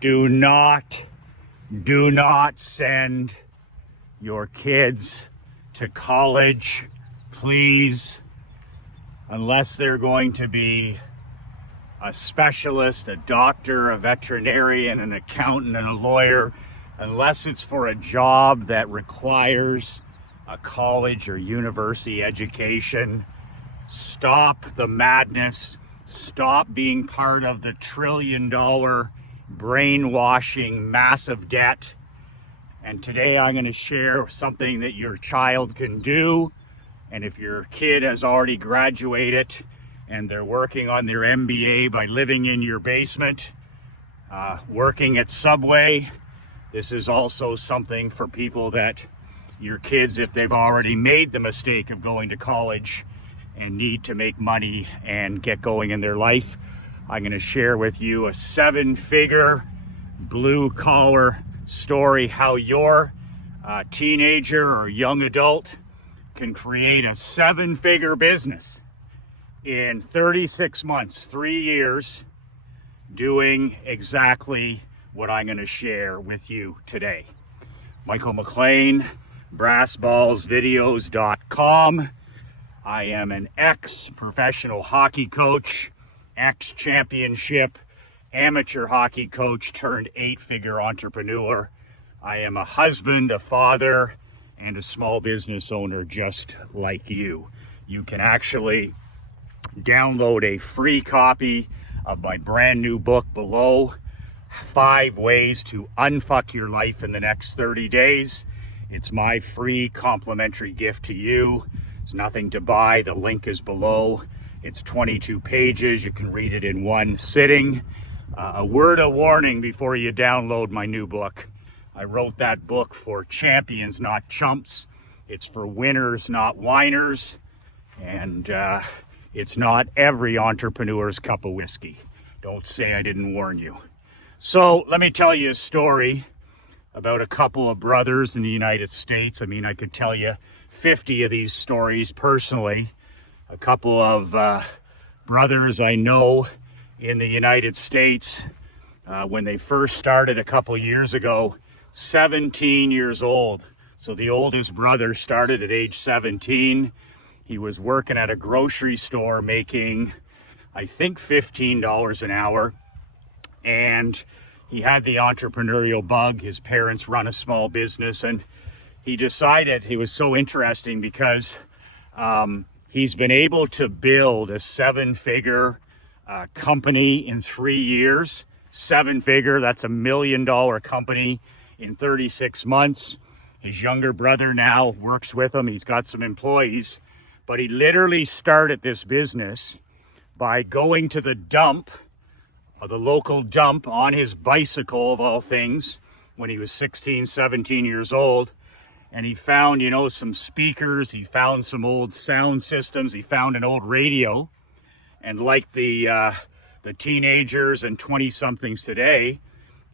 Do not send your kids to college, please, unless they're going to be a specialist, a doctor, a veterinarian, an accountant, and a lawyer, unless it's for a job that requires a college or university education. Stop the madness. Stop being part of the $1 trillion brainwashing massive debt. And today I'm going to share something that your child can do. And if your kid has already graduated and they're working on their MBA by living in your basement, working at Subway, this is also something for people that your kids, if they've already made the mistake of going to college and need to make money and get going in their life. I'm going to share with you a 7-figure blue collar story, how your teenager or young adult can create a 7-figure business in 36 months, 3 years, doing exactly what I'm going to share with you today. Michael McLean, brassballsvideos.com. I am an ex-professional hockey coach, ex-championship amateur hockey coach turned 8-figure entrepreneur. I am a husband, a father, and a small business owner just like you. You can actually download a free copy of my brand new book below, 5 Ways to Unfuck Your Life in the Next 30 Days. It's my free complimentary gift to you. There's nothing to buy. The link is below. It's 22 pages. You can read it in one sitting. A word of warning before you download my new book. I wrote that book for champions, not chumps. It's for winners, not whiners. And it's not every entrepreneur's cup of whiskey. Don't say I didn't warn you. So let me tell you a story about a couple of brothers in the United States. I mean, I could tell you 50 of these stories personally. A couple of brothers I know in the United States, when they first started a couple years ago, 17 years old. So the oldest brother started at age 17. He was working at a grocery store making, I think, $15 an hour. And he had the entrepreneurial bug. His parents run a small business, and he decided, it was so interesting because he's been able to build a 7-figure company in 3 years. 7-figure, that's $1 million company in 36 months. His younger brother now works with him. He's got some employees, but he literally started this business by going to the dump, the local dump, on his bicycle of all things, when he was 16, 17 years old. And he found, some speakers. He found some old sound systems. He found an old radio. And like the teenagers and 20-somethings today,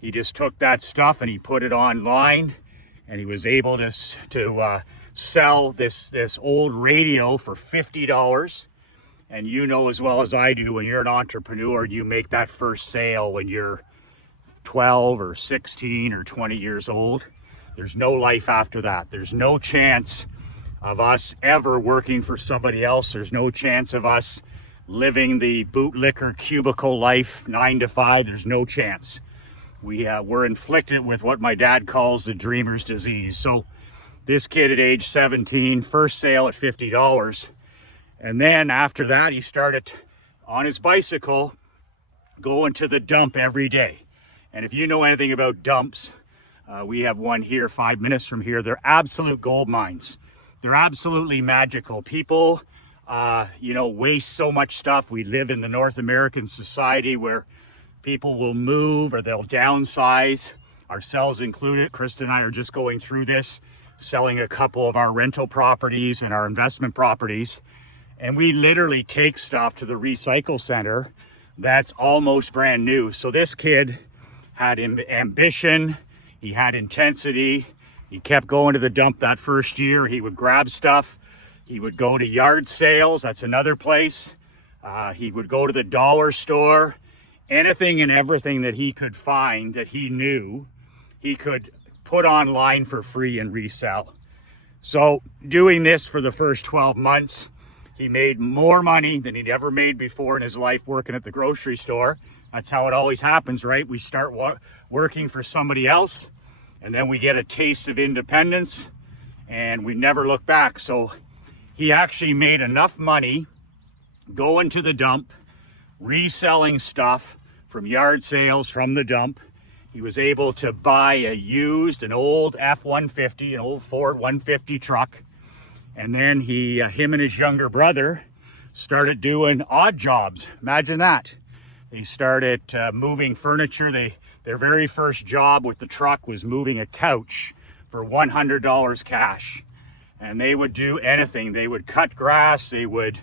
he just took that stuff and he put it online. And he was able to sell this old radio for $50. And you know as well as I do, when you're an entrepreneur, you make that first sale when you're 12 or 16 or 20 years old. There's no life after that. There's no chance of us ever working for somebody else. There's no chance of us living the bootlicker cubicle life, 9 to 5. There's no chance. We're inflicted with what my dad calls the dreamer's disease. So this kid at age 17, first sale at $50. And then after that, he started on his bicycle going to the dump every day. And if you know anything about dumps, we have one here 5 minutes from here. They're absolute gold mines. They're absolutely magical. People, waste so much stuff. We live in the North American society where people will move or they'll downsize, ourselves included. Krista and I are just going through this, selling a couple of our rental properties and our investment properties. And we literally take stuff to the recycle center that's almost brand new. So this kid had ambition. He had intensity. He kept going to the dump that first year. He would grab stuff. He would go to yard sales. That's another place. He would go to the dollar store anything and everything that he could find that he knew he could put online for free and resell. So doing this for the first 12 months, he made more money than he'd ever made before in his life working at the grocery store. That's how it always happens, right? We start working for somebody else, and then we get a taste of independence, and we never look back. So he actually made enough money going to the dump, reselling stuff from yard sales from the dump. He was able to buy an old F-150, an old Ford 150 truck. And then him and his younger brother started doing odd jobs. Imagine that. They started moving furniture. Their very first job with the truck was moving a couch for $100 cash. And they would do anything. They would cut grass. They would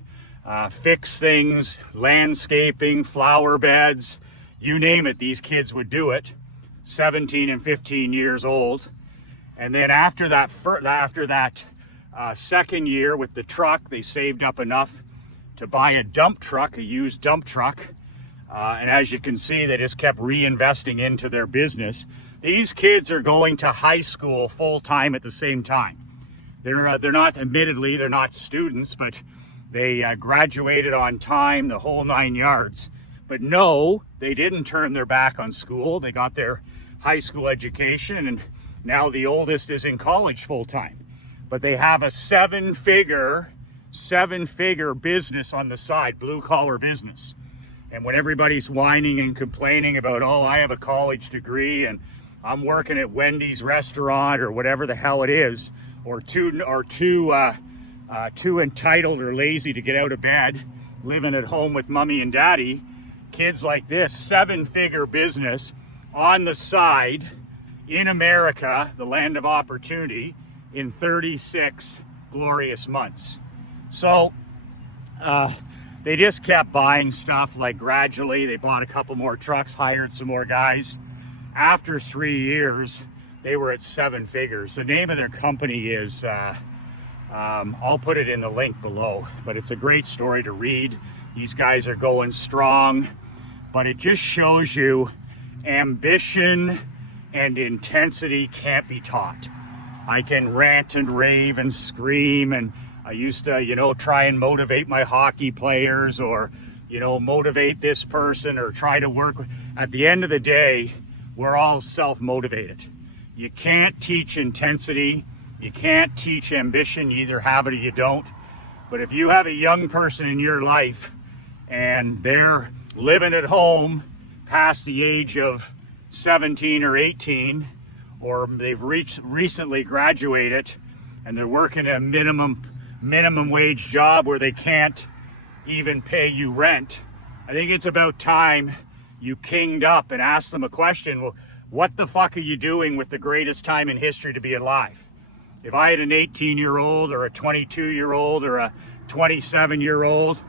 fix things, landscaping, flower beds, you name it. These kids would do it. 17 and 15 years old. And then after that second year with the truck, they saved up enough to buy a dump truck, a used dump truck. And as you can see, they just kept reinvesting into their business. These kids are going to high school full time at the same time. They're not, admittedly, they're not students, but they graduated on time, the whole 9 yards. But no, they didn't turn their back on school. They got their high school education, and now the oldest is in college full time. But they have a seven-figure business on the side, blue-collar business. And when everybody's whining and complaining about, oh, I have a college degree and I'm working at Wendy's restaurant or whatever the hell it is, or too entitled or lazy to get out of bed, living at home with mommy and daddy, kids like this, seven-figure business on the side in America, the land of opportunity, in 36 glorious months. So they just kept buying stuff. Like gradually they bought a couple more trucks, hired some more guys. After 3 years, they were at seven figures. The name of their company is, I'll put it in the link below, but it's a great story to read. These guys are going strong, but it just shows you ambition and intensity can't be taught. I can rant and rave and scream, and I used to, try and motivate my hockey players, or, motivate this person, or try to work. At the end of the day, we're all self-motivated. You can't teach intensity. You can't teach ambition. You either have it or you don't. But if you have a young person in your life and they're living at home past the age of 17 or 18, or they've recently graduated and they're working a minimum wage job where they can't even pay you rent, I think it's about time you kinged up and asked them a question. Well, what the fuck are you doing with the greatest time in history to be alive? If I had an 18-year-old or a 22-year-old or a 27-year-old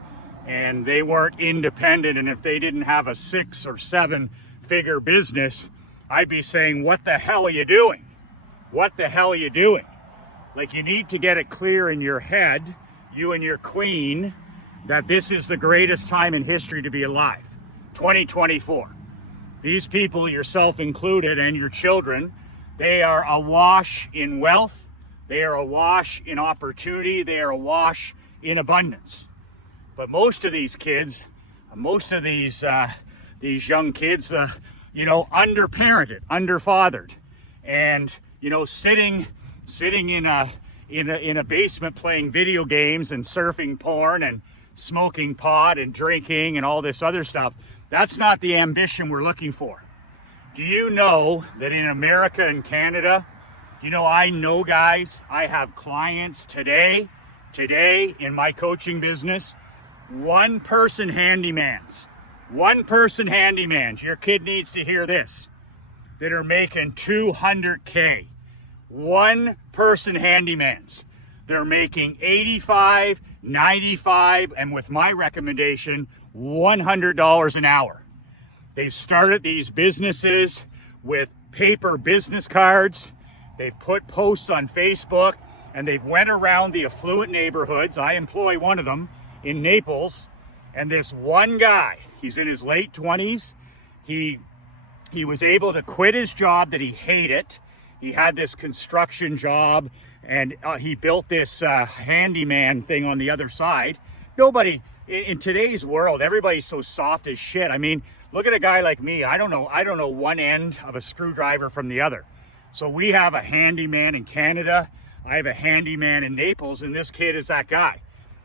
and they weren't independent, and if they didn't have a 6 or 7 figure business, I'd be saying, what the hell are you doing? What the hell are you doing? Like, you need to get it clear in your head, you and your queen, that this is the greatest time in history to be alive. 2024. These people, yourself included, and your children, they are awash in wealth. They are awash in opportunity. They are awash in abundance. But most of these kids, most of these young kids, underparented, underfathered, and sitting in a basement playing video games and surfing porn and smoking pot and drinking and all this other stuff. That's not the ambition we're looking for. Do you know that in America and Canada, I know guys, I have clients today in my coaching business, one-person handymans, your kid needs to hear this, that are making $200K. One-person handymans. They're making $85, $95, and with my recommendation, $100 an hour. They've started these businesses with paper business cards. They've put posts on Facebook, and they've went around the affluent neighborhoods. I employ one of them in Naples, and this one guy, he's in his late 20s, He was able to quit his job that he hated. He had this construction job, and he built this handyman thing on the other side. Nobody in today's world, everybody's so soft as shit. I mean, look at a guy like me. I don't know one end of a screwdriver from the other. So we have a handyman in Canada. I have a handyman in Naples, and this kid is that guy.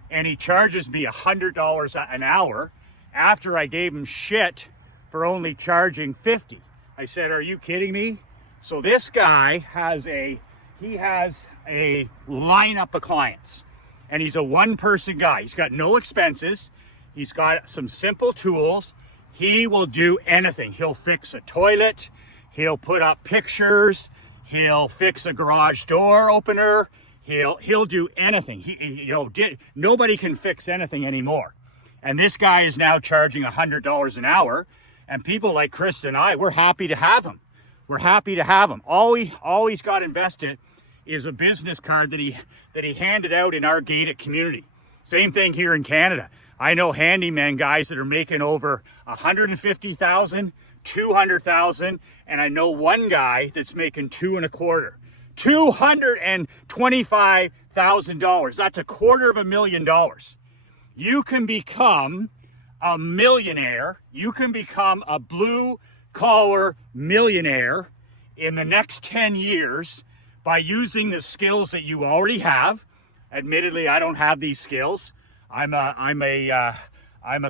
And he charges me $100 an hour after I gave him shit for only charging 50. I said, are you kidding me? So this guy has a lineup of clients, and he's a one-person guy. He's got no expenses. He's got some simple tools. He will do anything. He'll fix a toilet. He'll put up pictures. He'll fix a garage door opener. He'll do anything. Nobody can fix anything anymore. And this guy is now charging $100 an hour. And people like Chris and I, we're happy to have him. We're happy to have him. All he's got invested is a business card that he handed out in our gated community. Same thing here in Canada. I know handyman guys that are making over $150,000, $200,000, and I know one guy that's making $2.25. $225,000. That's $250,000. You can become a millionaire. You can become a blue collar millionaire in the next 10 years by using the skills that you already have. Admittedly, I don't have these skills. I'm a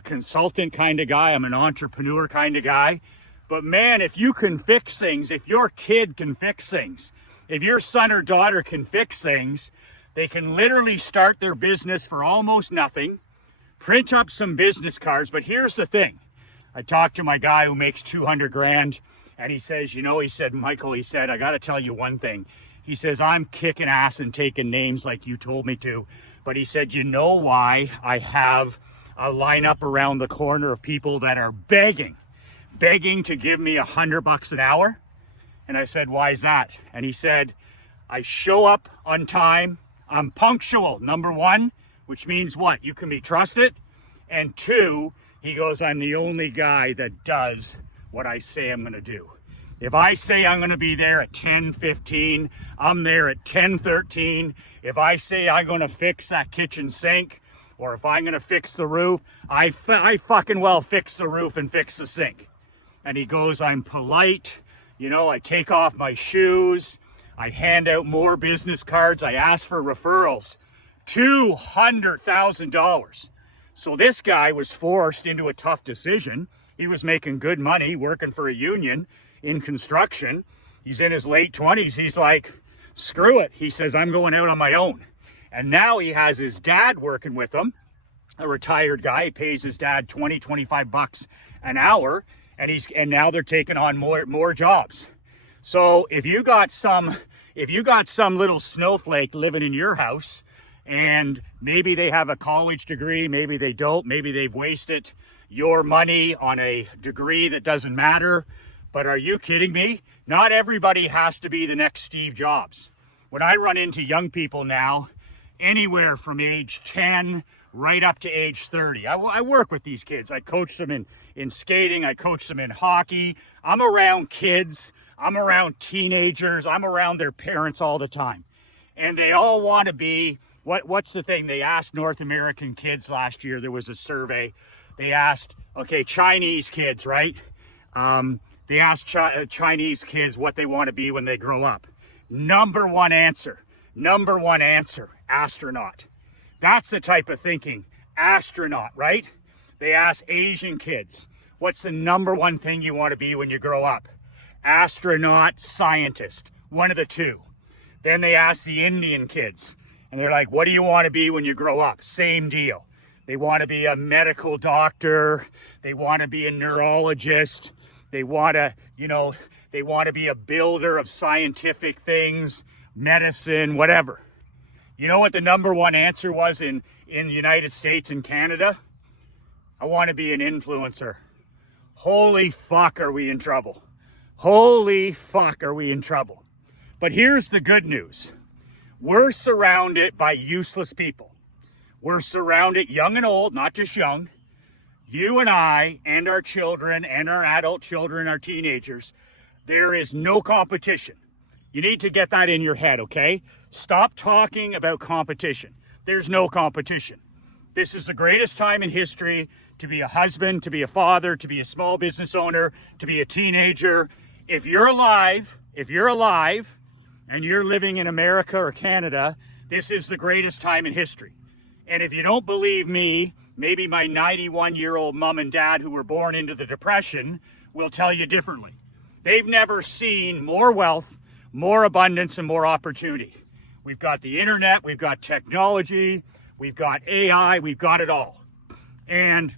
consultant kind of guy. I'm an entrepreneur kind of guy. But man, if you can fix things, if your kid can fix things, if your son or daughter can fix things, they can literally start their business for almost nothing, print up some business cards. But here's the thing. I talked to my guy who makes 200 grand, and he says, he said, Michael, I got to tell you one thing. He says, I'm kicking ass and taking names like you told me to. But he said, you know why I have a lineup around the corner of people that are begging to give me $100 an hour? And I said, why is that? And he said, I show up on time. I'm punctual, number one, which means what? You can be trusted. And two, he goes, I'm the only guy that does what I say I'm going to do. If I say I'm going to be there at 10:15, I'm there at 10:13. If I say I'm going to fix that kitchen sink, or if I'm going to fix the roof, I fucking well fix the roof and fix the sink. And he goes, I'm polite. I take off my shoes. I hand out more business cards. I ask for referrals. $200,000. So this guy was forced into a tough decision. He was making good money working for a union in construction. He's in his late 20s. He's like, screw it. He says, I'm going out on my own. And now he has his dad working with him, a retired guy. He pays his dad $25 an hour. And now they're taking on more jobs. So if you got some little snowflake living in your house, and maybe they have a college degree, maybe they don't, maybe they've wasted your money on a degree that doesn't matter. But are you kidding me? Not everybody has to be the next Steve Jobs. When I run into young people now, anywhere from age 10 right up to age 30. I work with these kids. I coach them in skating. I coach them in hockey. I'm around kids. I'm around teenagers. I'm around their parents all the time. And they all want to be, what's the thing? They asked North American kids last year, there was a survey. They asked, Chinese kids, right? They asked Chinese kids what they want to be when they grow up. Number one answer, astronaut. That's the type of thinking, astronaut, right? They ask Asian kids, what's the number one thing you want to be when you grow up? Astronaut, scientist, one of the two. Then they ask the Indian kids, and they're like, what do you want to be when you grow up? Same deal. They want to be a medical doctor. They want to be a neurologist. They want to be a builder of scientific things, medicine, whatever. You know what the number one answer was in the United States and Canada? I want to be an influencer. Holy fuck, are we in trouble? Holy fuck, are we in trouble? But here's the good news. We're surrounded by useless people. We're surrounded, young and old, not just young, you and I and our children and our adult children, our teenagers, there is no competition. You need to get that in your head, okay? Stop talking about competition. There's no competition. This is the greatest time in history to be a husband, to be a father, to be a small business owner, to be a teenager. If you're alive and you're living in America or Canada, this is the greatest time in history. And if you don't believe me, maybe my 91-year-old mom and dad who were born into the Depression will tell you differently. They've never seen more wealth, more abundance, and more opportunity. We've got the internet, we've got technology, we've got AI, we've got it all. And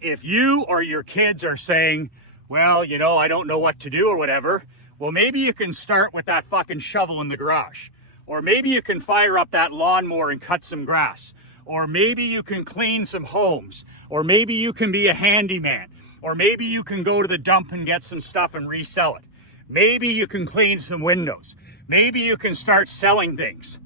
if you or your kids are saying, well, you know, I don't know what to do or whatever, well, maybe you can start with that fucking shovel in the garage. Or maybe you can fire up that lawnmower and cut some grass. Or maybe you can clean some homes. Or maybe you can be a handyman. Or maybe you can go to the dump and get some stuff and resell it. Maybe you can clean some windows. Maybe you can start selling things.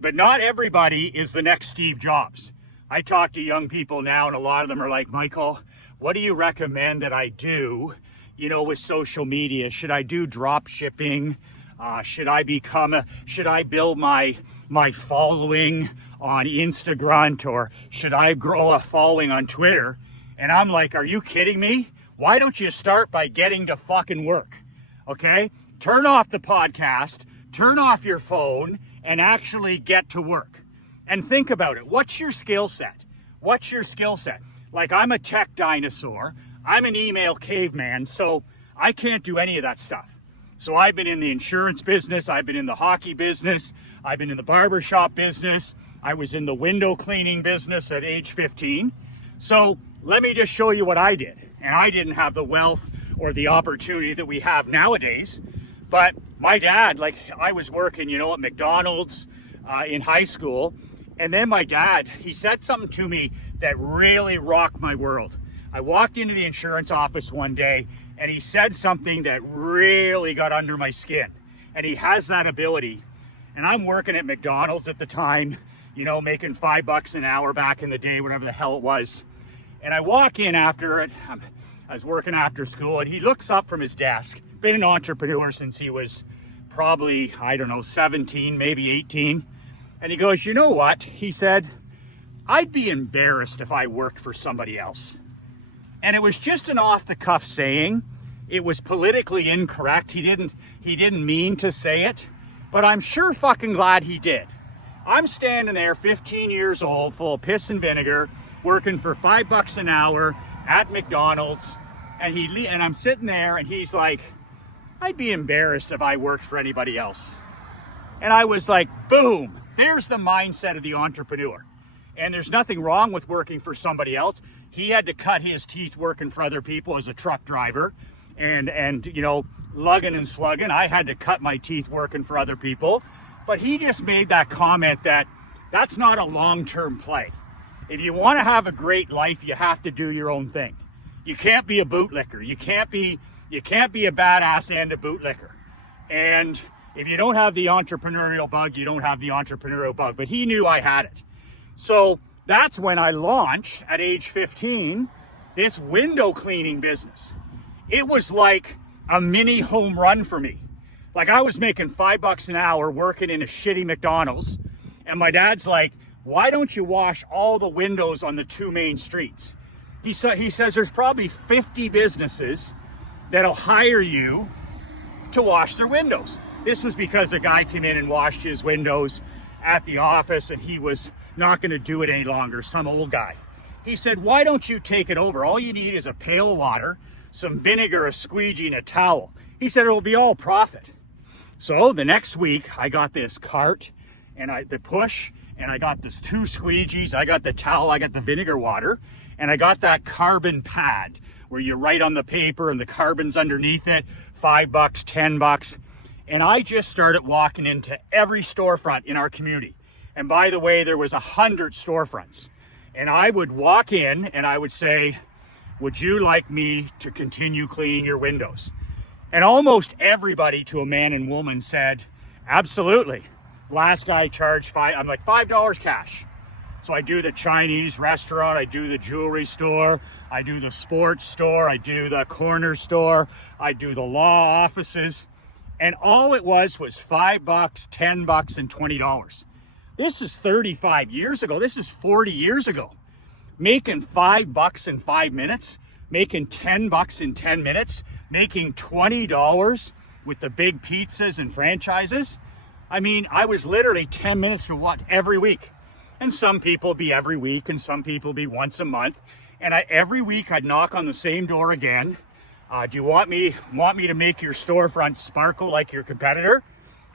But not everybody is the next Steve Jobs. I talk to young people now, and a lot of them are like, Michael, what do you recommend that I do, you know, with social media? Should I do drop shipping? Should I build my following on Instagram, or should I grow a following on Twitter? And I'm like, are you kidding me? Why don't you start by getting to fucking work? Okay? Turn off the podcast, turn off your phone, and actually get to work. And think about it. What's your skill set? What's your skill set? Like, I'm a tech dinosaur. I'm an email caveman, so I can't do any of that stuff. So I've been in the insurance business. I've been in the hockey business. I've been in the barbershop business. I was in the window cleaning business at age 15. So let me just show you what I did. And I didn't have the wealth or the opportunity that we have nowadays. But my dad, like, I was working, you know, at McDonald's in high school. And then my dad, he said something to me that really rocked my world. I walked into the insurance office one day and he said something that really got under my skin. And he has that ability. And I'm working at McDonald's at the time, you know, making $5 an hour back in the day, whatever the hell it was. And I walk in after it. I was working after school, and he looks up from his desk. Been an entrepreneur since he was probably, I don't know, 17, maybe 18. And he goes, you know what? He said, I'd be embarrassed if I worked for somebody else. And it was just an off-the-cuff saying. It was politically incorrect. He didn't mean to say it, but I'm sure fucking glad he did. I'm standing there, 15 years old, full of piss and vinegar, working for $5 an hour at McDonald's, and I'm sitting there, and he's like, I'd be embarrassed if I worked for anybody else. And I was like, boom, there's the mindset of the entrepreneur. And there's nothing wrong with working for somebody else. He had to cut his teeth working for other people as a truck driver and you know, lugging and slugging. I had to cut my teeth working for other people. But he just made that comment that that's not a long-term play. If you want to have a great life, you have to do your own thing. You can't be a bootlicker. You can't be a badass and a bootlicker. And if you don't have the entrepreneurial bug, you don't have the entrepreneurial bug. But he knew I had it. So that's when I launched at age 15 this window cleaning business. It was like a mini home run for me. Like, I was making $5 an hour working in a shitty McDonald's, and my dad's like, why don't you wash all the windows on the 2 main streets? He says there's probably 50 businesses that'll hire you to wash their windows. This was because a guy came in and washed his windows at the office, and he was not going to do it any longer, some old guy. He said, why don't you take it over? All you need is a pail of water, some vinegar, a squeegee, and a towel. He said it'll be all profit. So the next week, I got this cart and the push, and I got this 2 squeegees, I got the towel, I got the vinegar water, and I got that carbon pad where you write on the paper and the carbon's underneath it, $5, $10. And I just started walking into every storefront in our community. And by the way, there was 100 storefronts. And I would walk in and I would say, would you like me to continue cleaning your windows? And almost everybody, to a man and woman, said, absolutely. Last guy charged I'm like, $5 cash. So I do the Chinese restaurant, I do the jewelry store, I do the sports store, I do the corner store, I do the law offices. And all it was $5, $10, and $20. This is 35 years ago. This is 40 years ago. Making $5 in 5 minutes, making $10 in 10 minutes, making $20 with the big pizzas and franchises. I mean, I was literally 10 minutes to what? Every week. And some people be every week, and some people be once a month. And every week I'd knock on the same door again. Do you want me to make your storefront sparkle like your competitor?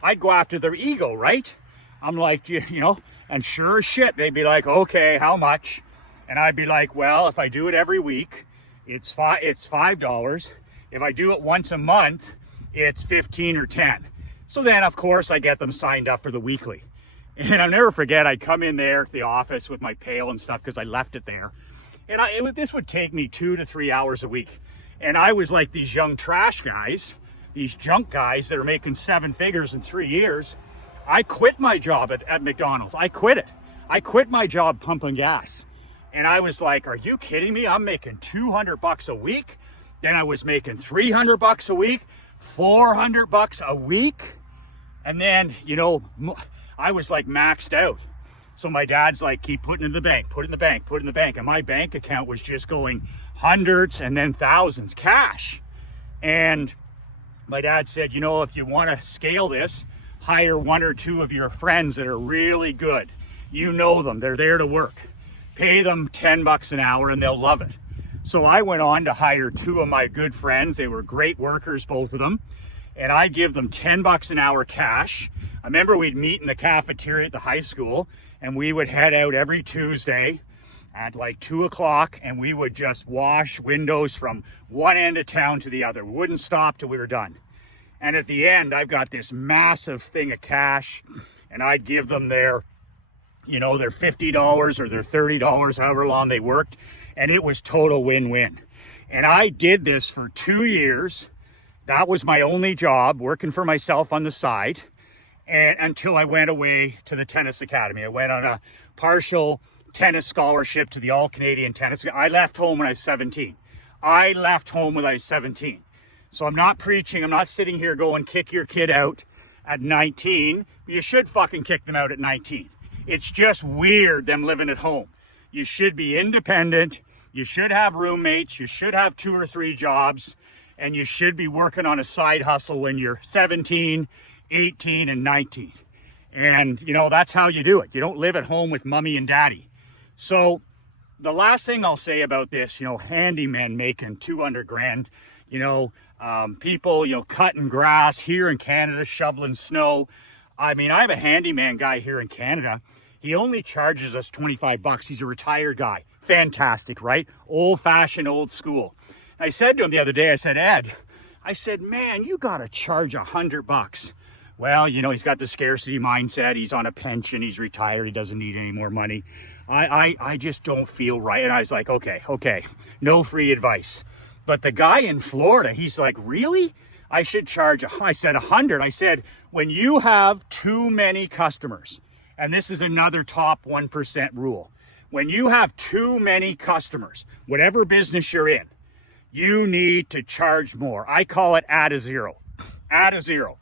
I'd go after their ego, right? I'm like, you know, and sure as shit, they'd be like, okay, how much? And I'd be like, well, if I do it every week, it's $5. If I do it once a month, it's 15 or 10. So then, of course, I get them signed up for the weekly. And I'll never forget, I'd come in there to the office with my pail and stuff because I left it there. And this would take me 2 to 3 hours a week. And I was like these young trash guys, these junk guys that are making 7 figures in 3 years. I quit my job at McDonald's. I quit it. I quit my job pumping gas. And I was like, are you kidding me? I'm making $200 a week. Then I was making $300 a week, $400 a week. And then, you know, I was like maxed out. So my dad's like, keep putting in the bank, put in the bank, put in the bank. And my bank account was just going hundreds and then thousands cash. And my dad said, you know, if you want to scale this, hire 1 or 2 of your friends that are really good. You know them, they're there to work. Pay them $10 an hour and they'll love it. So I went on to hire 2 of my good friends. They were great workers, both of them. And I'd give them $10 an hour cash. I remember we'd meet in the cafeteria at the high school, and we would head out every Tuesday at like 2 o'clock, and we would just wash windows from one end of town to the other. We wouldn't stop till we were done. And at the end, I've got this massive thing of cash, and I'd give them their, you know, their $50 or their $30, however long they worked, and it was total win-win. And I did this for 2 years. That was my only job, working for myself on the side, and until I went away to the tennis academy. I went on a partial tennis scholarship to the All-Canadian Tennis. I left home when I was 17. I left home when I was 17. So I'm not preaching. I'm not sitting here going, kick your kid out at 19. You should fucking kick them out at 19. It's just weird them living at home. You should be independent. You should have roommates. You should have 2 or 3 jobs. And you should be working on a side hustle when you're 17, 18, and 19. And, you know, that's how you do it. You don't live at home with mommy and daddy. So the last thing I'll say about this, you know, handymen making 200 grand, you know, people, you know, cutting grass here in Canada, shoveling snow. I mean, I have a handyman guy here in Canada. He only charges us $25. He's a retired guy. Fantastic, right? Old-fashioned, old school. I said to him the other day, I said, Ed, I said, man, you got to charge $100. Well, you know, he's got the scarcity mindset. He's on a pension. He's retired. He doesn't need any more money. I just don't feel right. And I was like, okay, no free advice. But the guy in Florida, he's like, really? I should charge, I said 100. I said, when you have too many customers, and this is another top 1% rule, when you have too many customers, whatever business you're in, you need to charge more. I call it add a zero. Add a zero.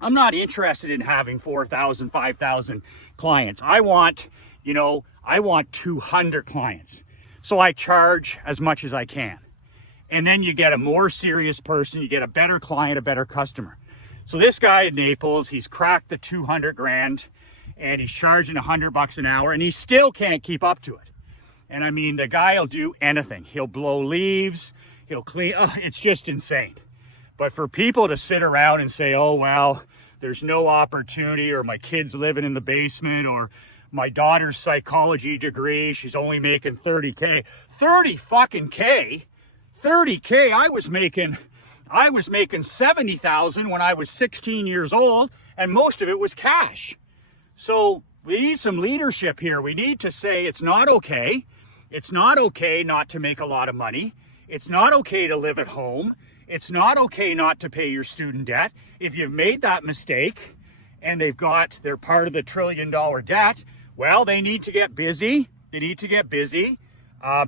I'm not interested in having 4,000, 5,000 clients. I want 200 clients. So I charge as much as I can. And then you get a more serious person, you get a better client, a better customer. So this guy in Naples, he's cracked the 200 grand and he's charging $100 an hour and he still can't keep up to it. And I mean, the guy will do anything. He'll blow leaves, he'll clean, it's just insane. But for people to sit around and say, oh, well, there's no opportunity, or my kid's living in the basement, or my daughter's psychology degree, she's only making 30K. 30 fucking K? 30K, I was making 70,000 when I was 16 years old, and most of it was cash. So we need some leadership here. We need to say it's not okay. It's not okay not to make a lot of money. It's not okay to live at home. It's not okay not to pay your student debt. If you've made that mistake and they're part of the $1 trillion debt, Well, they need to get busy. They need to get busy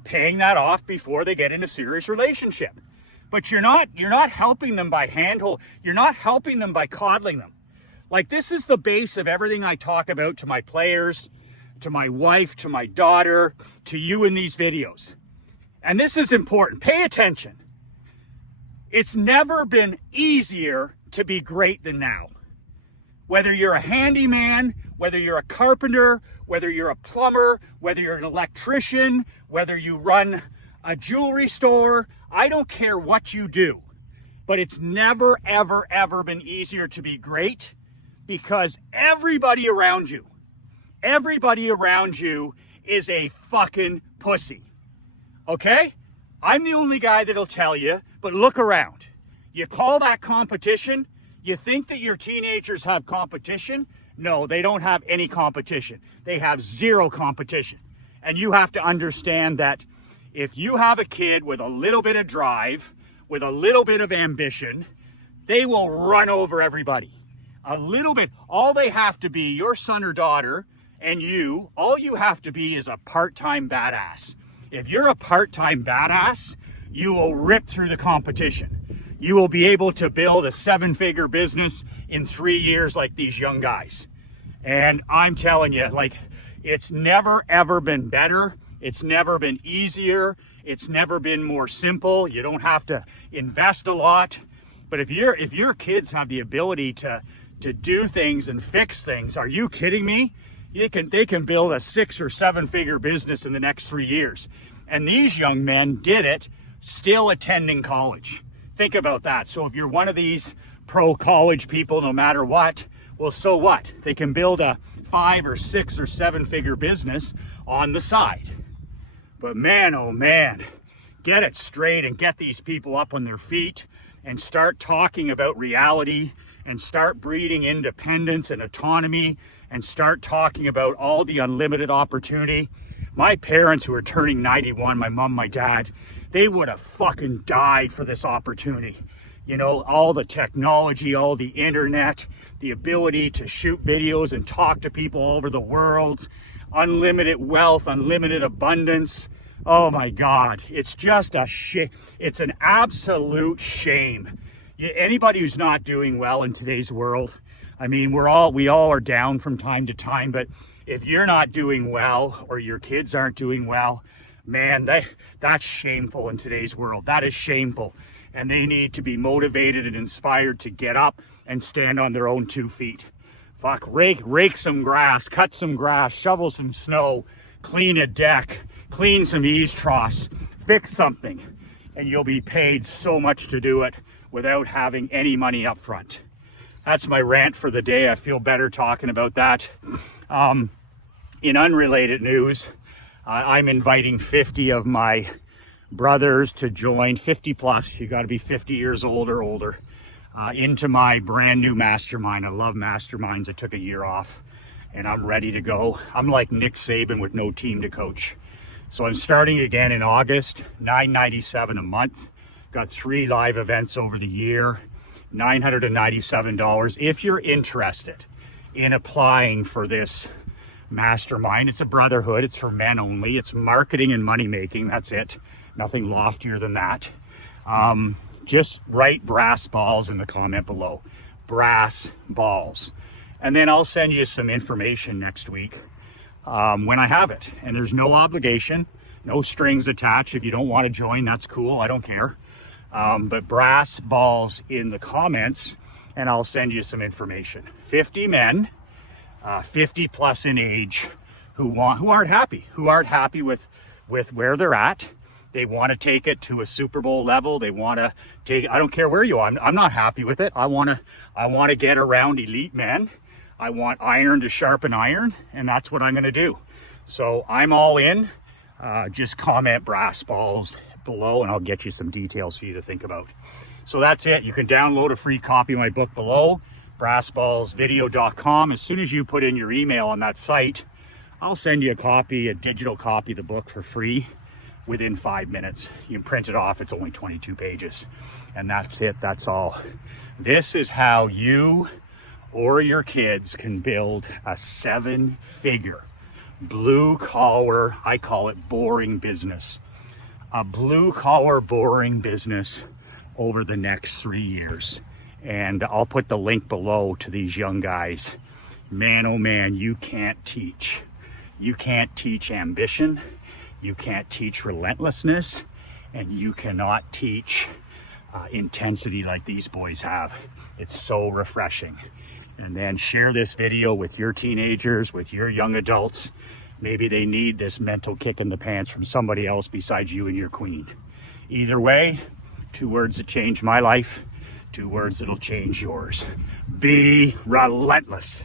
paying that off before they get in a serious relationship. But you're not helping them by you're not helping them by coddling them. Like, this is the base of everything I talk about to my players, to my wife, to my daughter, to you in these videos. And this is important. Pay attention. It's never been easier to be great than now. Whether you're a handyman, whether you're a carpenter, whether you're a plumber, whether you're an electrician, whether you run a jewelry store, I don't care what you do. But it's never, ever, ever been easier to be great, because everybody around you is a fucking pussy. Okay? I'm the only guy that'll tell you, but look around. You call that competition? You think that your teenagers have competition? No, they don't have any competition. They have zero competition. And you have to understand that if you have a kid with a little bit of drive, with a little bit of ambition, they will run over everybody. A little bit. All they have to be, your son or daughter, and you, all you have to be is a part-time badass. If you're a part-time badass, you will rip through the competition. You will be able to build a 7-figure business in 3 years like these young guys. And I'm telling you, like, it's never ever been better. It's never been easier. It's never been more simple. You don't have to invest a lot. But if your kids have the ability to do things and fix things, are you kidding me? They can build a 6 or 7-figure business in the next 3 years. And these young men did it still attending college. Think about that. So if you're one of these pro college people, no matter what, well, so what? They can build a 5 or 6 or 7-figure business on the side. But man, oh man, get it straight and get these people up on their feet and start talking about reality and start breeding independence and autonomy and start talking about all the unlimited opportunity. My parents, who are turning 91, my mom, my dad, they would have fucking died for this opportunity. You know, all the technology, all the internet, the ability to shoot videos and talk to people all over the world, unlimited wealth, unlimited abundance. Oh my God, it's just a shame. It's an absolute shame. Anybody who's not doing well in today's world, I mean, we all are down from time to time, but if you're not doing well or your kids aren't doing well, man, that's shameful in today's world. That is shameful. And they need to be motivated and inspired to get up and stand on their own 2 feet. Fuck, rake some grass, cut some grass, shovel some snow, clean a deck, clean some eaves troughs, fix something, and you'll be paid so much to do it without having any money up front. That's my rant for the day. I feel better talking about that. In unrelated news, I'm inviting 50 of my brothers to join, 50 plus, you got to be 50 years old or older, into my brand new mastermind. I love masterminds. I took a year off and I'm ready to go. I'm like Nick Saban with no team to coach. So I'm starting again in August, $997 a month. Got 3 live events over the year, $997. If you're interested in applying for this mastermind, it's a brotherhood, it's for men only, it's marketing and money making, that's it. Nothing loftier than that. Just write brass balls in the comment below. Brass balls. And then I'll send you some information next week when I have it. And there's no obligation, no strings attached. If you don't want to join, that's cool. I don't care. But brass balls in the comments and I'll send you some information. 50 men, 50 plus in age, who aren't happy with where they're at. They want to take it to a Super Bowl level. They want to take, I don't care where you are. I'm not happy with it. I want to get around elite men. I want iron to sharpen iron, and that's what I'm going to do. So I'm all in. Just comment brass balls below and I'll get you some details for you to think about. So that's it. You can download a free copy of my book below, brassballsvideo.com. As soon as you put in your email on that site, I'll send you a digital copy of the book for free within 5 minutes. You can print it off. It's only 22 pages. And that's it. That's all. This is how you or your kids can build a 7-figure blue collar, I call it boring business. A blue collar boring business over the next 3 years. And I'll put the link below to these young guys. Man, oh man, you can't teach. You can't teach ambition. You can't teach relentlessness. And you cannot teach intensity like these boys have. It's so refreshing. And then share this video with your teenagers, with your young adults. Maybe they need this mental kick in the pants from somebody else besides you and your queen. Either way, 2 words that changed my life, 2 words that'll change yours. Be relentless.